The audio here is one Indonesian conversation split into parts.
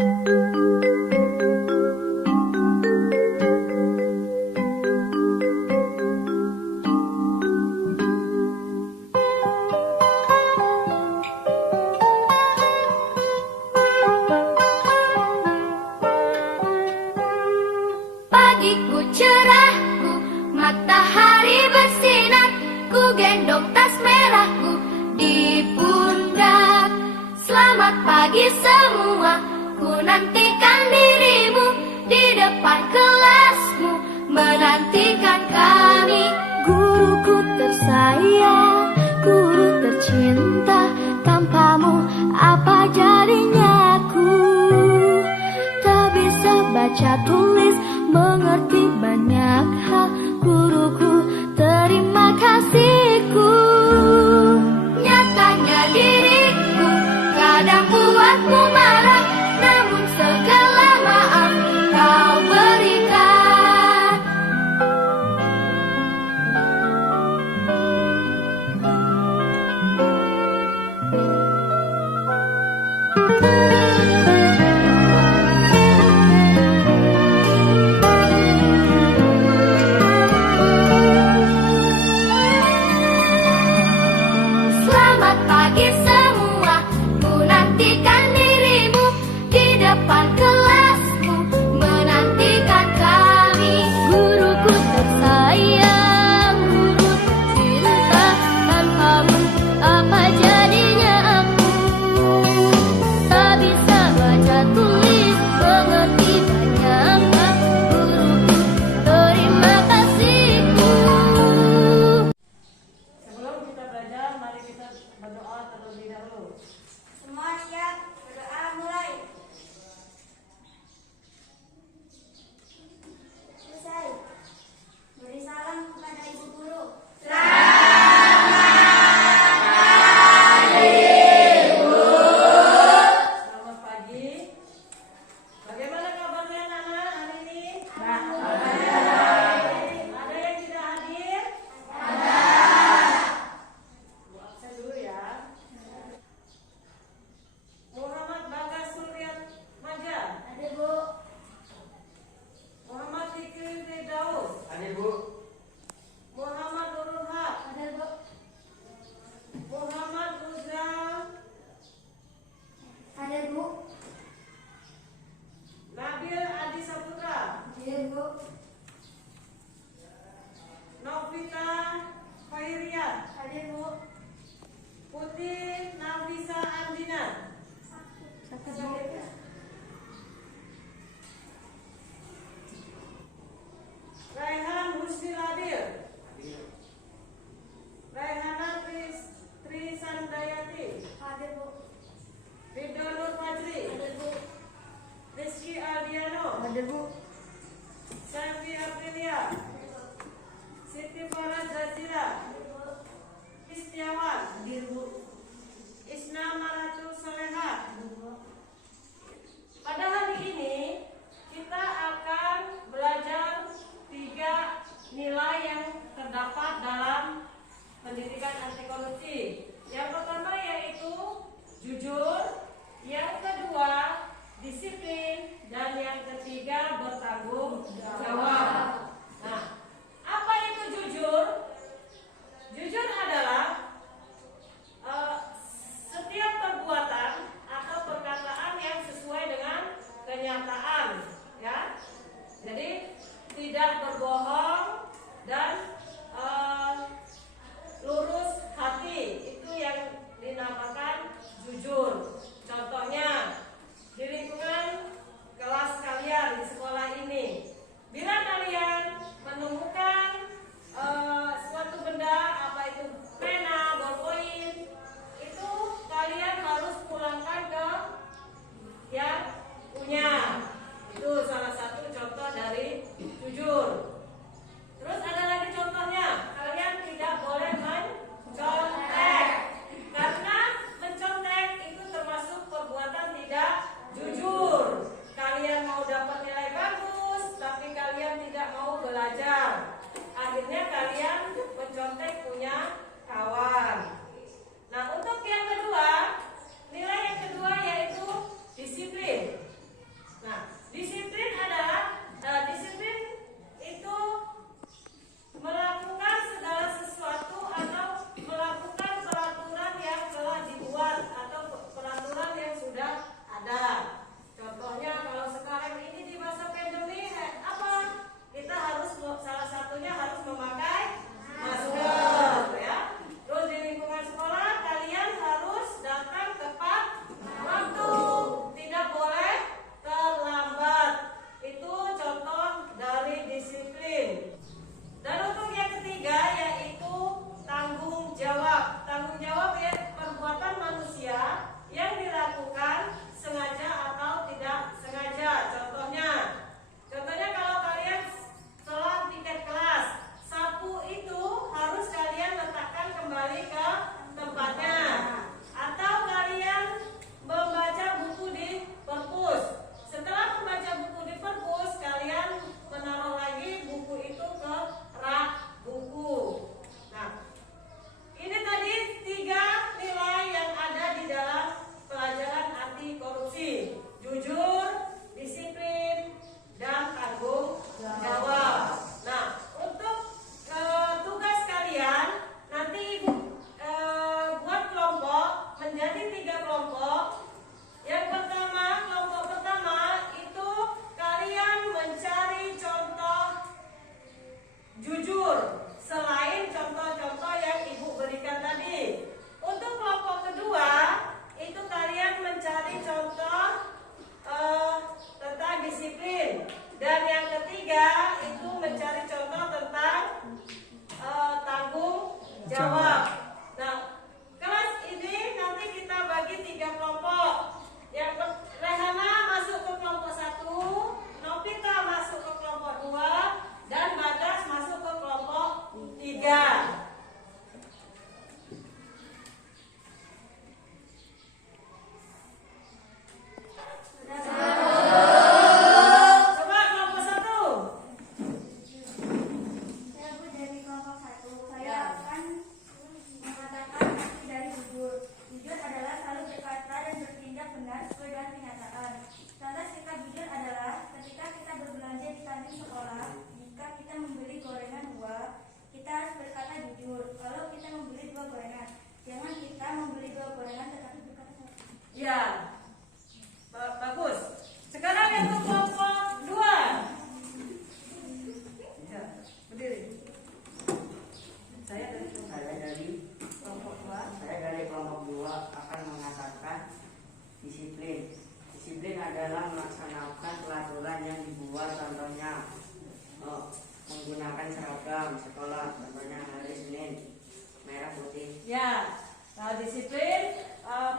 Pagiku cerahku, matahari bersinar, ku gendong tas merahku di pundak. Selamat pagi semua, ku nantikan dirimu di depan kelasmu, menantikan kami. Guruku tersayang, guru tercinta, tanpamu apa jadinya aku? Tak bisa baca tulis, mengerti banyak hal. Guruku, terima kasihku. Nyatanya diriku kadang buatmu marah, namun segala maaf kau berikan. jujur, disiplin, dan tanggung jawab. Nah, untuk tugas kalian nanti Ibu buat kelompok menjadi 3 kelompok. Yang pertama, kelompok pertama itu kalian mencari contoh jujur selain contoh-contoh yang Ibu berikan tadi. Untuk kelompok kedua itu kalian mencari contoh tentang disiplin, dan yang ketiga itu mencari contoh tentang tanggung jawab. Nah, kelas ini nanti kita bagi 3 kelompok. Yang Rehana masuk ke kelompok 1, Novita masuk ke kelompok 2, dan Bagas masuk ke kelompok 3. Coba kelompok 1. Saya Bu dari kelompok 1. Saya akan mengatakan arti dari jujur. Jujur adalah selalu berkata dan bertindak benar sesuai dengan kenyataan. Contoh sikap jujur adalah ketika kita berbelanja di kantin sekolah, jika kita membeli gorengan 2, kita harus berkata jujur. Kalau kita membeli 2 gorengan, jangan kita membeli 2 gorengan tetapi berkata 1. Ya, bagus. Sekarang yang ke kelompok 2. Ya, berdiri. Saya dari kelompok 2. Saya dari kelompok 2 akan mengatakan disiplin. Disiplin adalah melaksanakan peraturan yang dibuat, contohnya menggunakan seragam sekolah, contohnya hari Senin merah putih. Ya, disiplin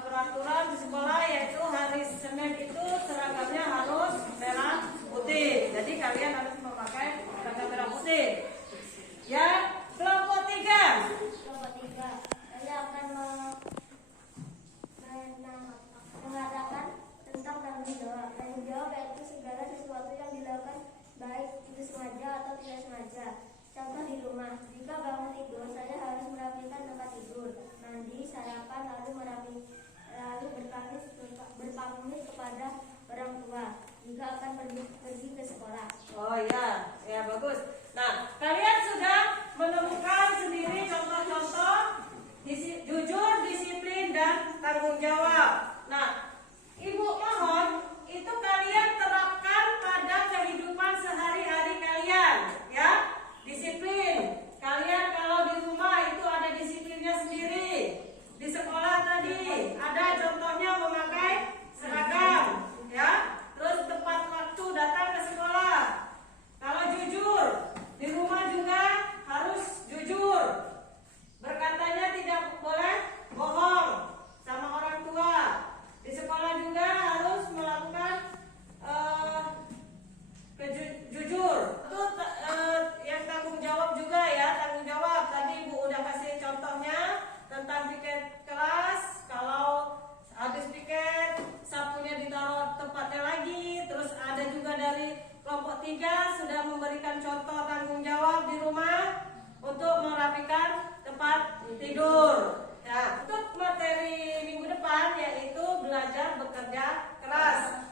peraturan di sekolah yaitu hari Senin itu seragamnya harus merah putih. Jadi kalian harus memakai seragam merah putih. Ya, kelompok 3. Kelompok 3, saya akan mengatakan tentang tanggung jawab. Tanggung jawab yaitu segala sesuatu yang dilakukan baik itu sengaja atau tidak sengaja. Contoh di rumah, jika bangun tidur, saya harus merapikan tempat tidur, mandi, sarapan, lalu berpamit kepada orang tua jika akan pergi ke sekolah. Oh ya, ya bagus. Nah, kalian sudah menemukan sendiri contoh-contoh jujur, disiplin, dan tanggung jawab. Nah, Ibu mohon itu kalian terapkan pada kehidupan sehari-hari kalian, ya. Disiplin. Kalian kalau di rumah itu ada disiplinnya sendiri. Di sekolah tadi ada contohnya memakai seragam, ya. Terus tepat waktu datang ke sekolah. Kalau jujur, di rumah juga harus jujur. Berkatanya tidak boleh bohong sama orang tua. Di sekolah juga harus melakukan jujur. Itu yang tanggung jawab juga ya, tanggung jawab. Tadi Ibu udah kasih contohnya tentang piket kelas. Kalau habis piket, sapunya ditaruh tempatnya lagi. Terus ada juga dari kelompok 3 sudah memberikan contoh tanggung jawab di rumah untuk merapikan tempat tidur. Ya, untuk materi minggu depan yaitu belajar bekerja keras.